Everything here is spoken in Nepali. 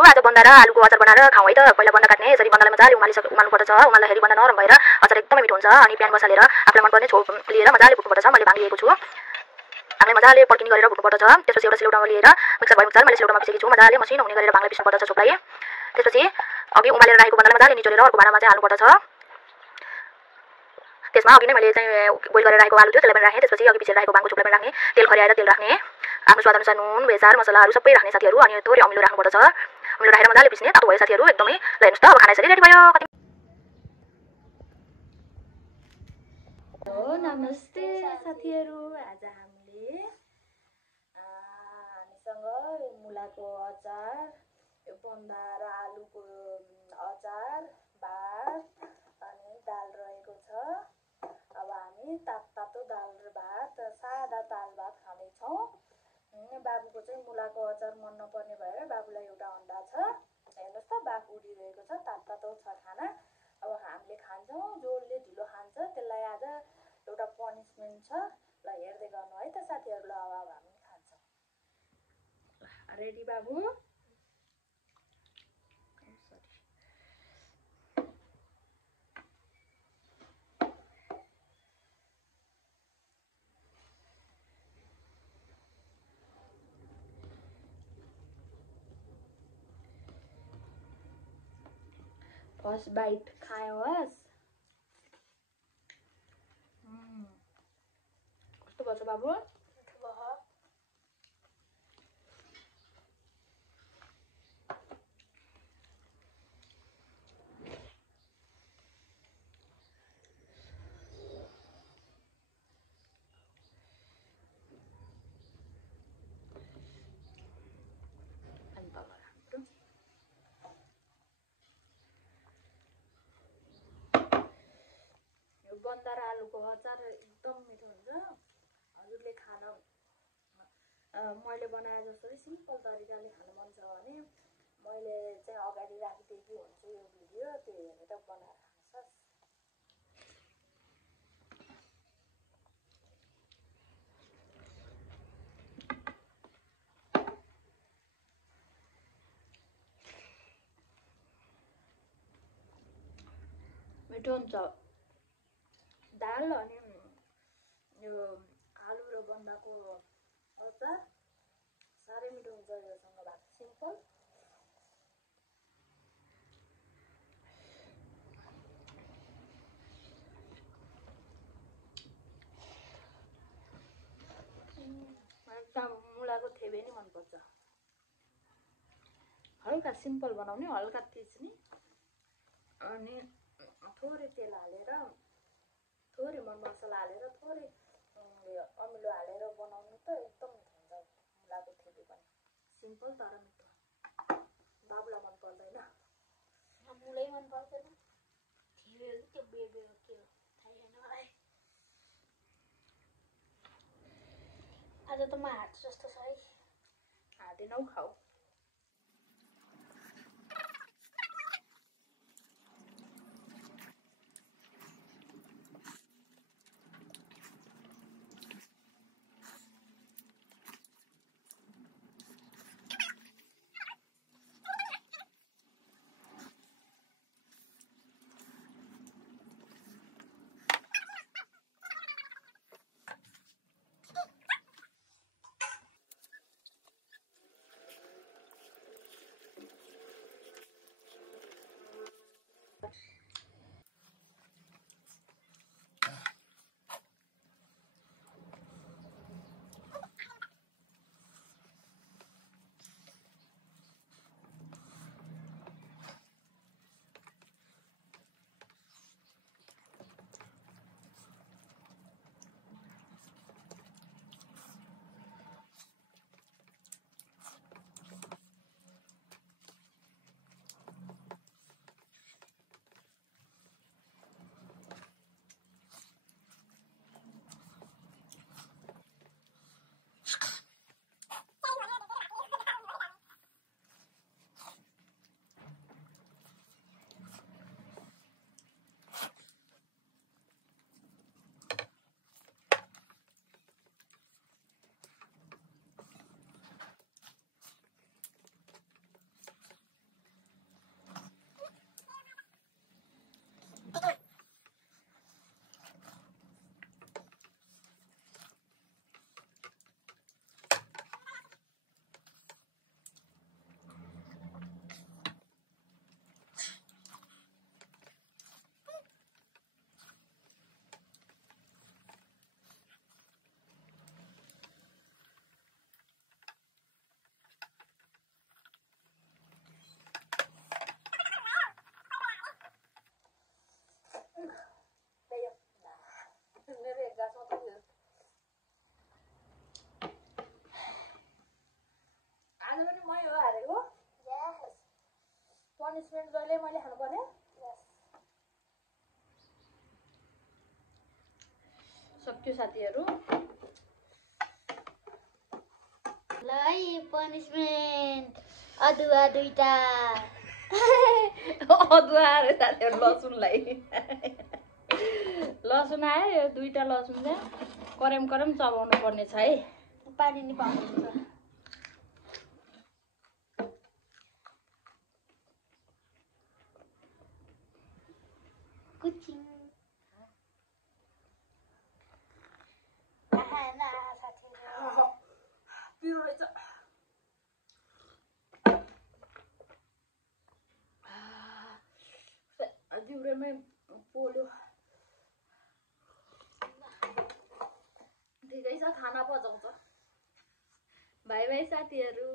साथीहरु आज बन्दा र आलुको अचार बनाएर खाऊ है त। पहिला बन्दा काट्ने, यसरी बन्दालाई मजाले उमाल्नुपर्छ। उमाल्दाखेरि बन्दा नरम भएर अचार एकदमै मिठो हुन्छ। अनि प्यान बसालेर आफूलाई मनपर्ने झोल लिएर मजाले फुट्नुपर्छ। मैले भाङ लिएको छु। भाङलाई मजाले पड्किने गरेर फुट्नुपर्छ। त्यसपछि एउटा सिलौटामा लिएर मिक्सर भयो मिक्सर मैले सिलौटामा पिसेकी छु। मजाले मसिनो हुने गरेर भाङलाई पिस्नुपर्छ झोकलाई। त्यसपछि अघि उमालेर राखेको बन्दालाई मजाले निचोरेर अर्को भाँडामा चाहिँ हाल्नुपर्छ। त्यसमा अघि नै मैले चाहिँ बोइल गरेर राखेको आलु थियो त्यसलाई पनि राखेँ। त्यसपछि अघि पिसेर राखेको भाङको झोकलाई पनि राख्ने, तेल खर्याएर तेल राख्ने, आफ्नो स्वादअनुसार नुन बेसार मसलाहरू सबै राख्ने साथीहरु। अनि थोरै अमिलो राख्नुपर्छ। अमिलो राखेर मजाले पिस्ने तातो भयो साथीहरु एकदमै। ल हेर्नुस् त अब खाना यसरी रेडी भयो। नमस्ते साथीहरु, आज हामीसँग मुलाको अचार, बन्दा र आलुको अचार, भात अनि दाल रहेको छ। अब हामी तातो दाल र भात, सादा दाल भात खानेछौँ। बाबुको चाहिँ मुलाको अचार मन नपर्ने भएर बाबुलाई एउटा अन्डा छ। हेर्नुहोस् त बाफ उडिरहेको छ, तातो छ खाना। अब हामीले खान्छौँ, जोडले ढिलो खान्छ त्यसलाई आज एउटा पनिसमेन्ट छ। ल हेर्दै गर्नु है त साथीहरु। ल अब हामी खान्छौँ। रेडी बाबु? फर्स्ट बाइट खायोस्। कस्तो भयो बाबु? बन्दा र आलुको अचार एकदम मिठो हुन्छ। हजुरले खान मैले बनाए जस्तो सिम्पल तरिकाले खान मन छ भने मैले चाहिँ अगाडि राखिदिएकी हुन्छु यो भिडियो, त्यो हेरेर बनाएर खानुहोस्। मिठो हुन्छ दाल अनि यो आलु र बन्दाको अचार साह्रै मिठो हुन्छ। योसँग भात सिम्पल। मुलाको थेबे नि मनपर्छ। हल्का सिम्पल बनाउने, हल्का तिस्नी अनि थोरै तेल हालेर, थोरै मर मसला हालेर, थोरै अमिलो हालेर बनाउनु त एकदम मिठो हुन्छ। मुलाको थेबे पनि सिम्पल तर मिठो। बाबुलाई मन पर्दैन? मुलै मन पर्दैन। थेबेहरू त्यो बेबे हो के हो थाहै छैन मलाई। आज त म हाट जस्तो छ है। हाँदैनौ खाऊ। पनिसमेन्ट जहिले मैले खानु पर्ने सक्यो साथीहरू ल है पनिसमेन्ट अदुवा दुईटा अदुवा अरे साथीहरू लसुनलाई लसुन आयो यो दुईटा लसुन चाहिँ करम चबाउनु पर्ने छ है पानी नि पाउनुहुन्छ कुचिङ पिरो रहेछ जिउरेमै पोल्यो ठिकै छ खाना पचाउँछ भाइ साथीहरू